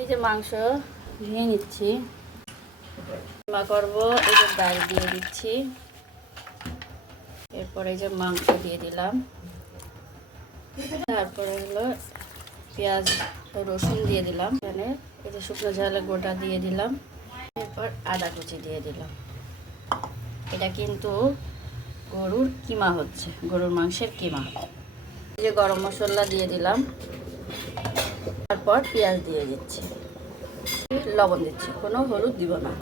এই যে মাংস ধুয়ে নিচ্ছি। মা করব, এই যে ডাল দিয়ে দিচ্ছি। এরপরে এই যে মাংস দিয়ে দিলাম। তারপরে হলো পেঁয়াজ রসুন দিয়ে দিলাম। এখানে এই যে শুকনো ঝালের গোটা দিয়ে দিলাম। এরপর আদা কুচি দিয়ে দিলাম। এটা কিন্তু গরুর কিমা হচ্ছে, গরুর মাংসের কিমা। এই যে গরম মশলা দিয়ে দিলাম। তারপর পেঁয়াজ দিয়ে দিচ্ছি। লবণ দিচ্ছি, কোনো হলুদ দিব না।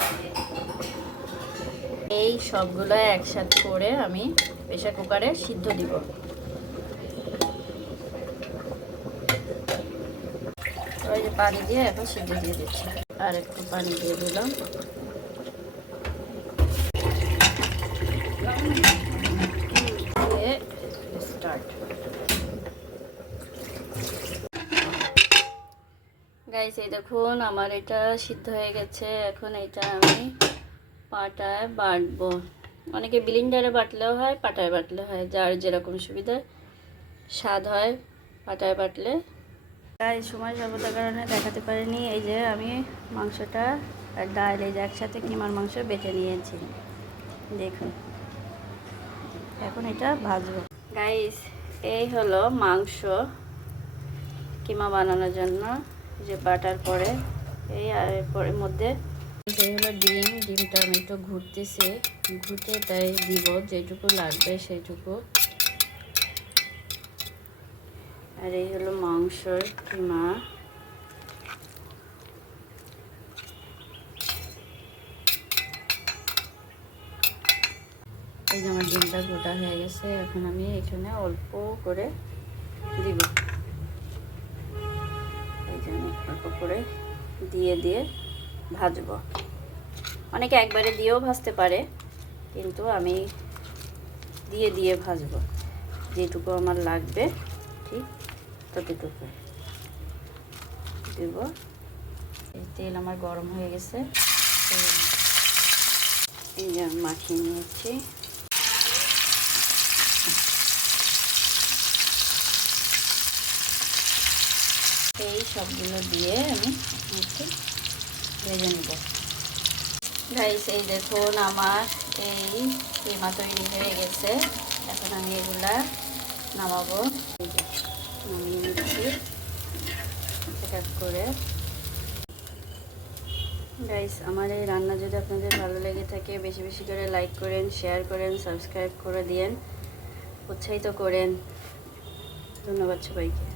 এই সবগুলো একসাথে করে আমি প্রেশার কুকারে সিদ্ধ দিব। পানি দিয়ে এখন সিদ্ধ দিয়ে দিচ্ছি। আর একটু পানি দিয়ে দিলাম দিয়ে স্টার্ট গাইস এই দেখুন, আমার এটা সিদ্ধ হয়ে গেছে। এখন এটা আমি পাটায় বাটবো। অনেকে বিলিন্ডারে বাটলেও হয়, পাটায় বাটলে হয়, যার যেরকম সুবিধা, স্বাদ হয়, পাটায় বাটলে। তাই সময় স্বল্পতার কারণে দেখাতে পারিনি, এই যে আমি মাংসটা আর ডাল, এই যে একসাথে কিমার মাংস বেটে নিয়েছি। দেখুন, এখন এটা ভাজবো। গাইস এই হলো মাংস কিমা বানানোর জন্য। যে বাটার পরে এই আর এরপর মধ্যে হলো ডিম ডিমটা আমি একটু ঘুরতেছি। ঘুরতে তাই দিব যেটুকু লাগবে সেইটুকু। আর এই হলো মাংসর কিমা। এই যে আমার ডিমটা গোটা হয়ে গেছে এখন আমি এখানে অল্প করে দিব। করে দিয়ে দিয়ে ভাজবো। অনেকে একবারে দিয়েও ভাজতে পারে, কিন্তু আমি দিয়ে দিয়ে ভাজবো। যেটুকু আমার লাগবে, ঠিক ততটুকু দেব। এই তেল আমার গরম হয়ে গেছে। এই যে মাখিয়ে নিয়েছি। এই সবগুলো দিয়ে আমি একটু ভেজে নেব। গাইস এই দেখুন আমার এই কিমা তৈরি হয়ে গেছে। এখন আমি এগুলা নামাবো। নামিয়ে নিচ্ছি। এক এক করে। গাইস আমার এই রান্না যদি আপনাদের ভালো লেগে থাকে, বেশি বেশি করে লাইক করেন শেয়ার করেন সাবস্ক্রাইব করে দিয়েন, উৎসাহিত করেন। ধন্যবাদ সবাইকে।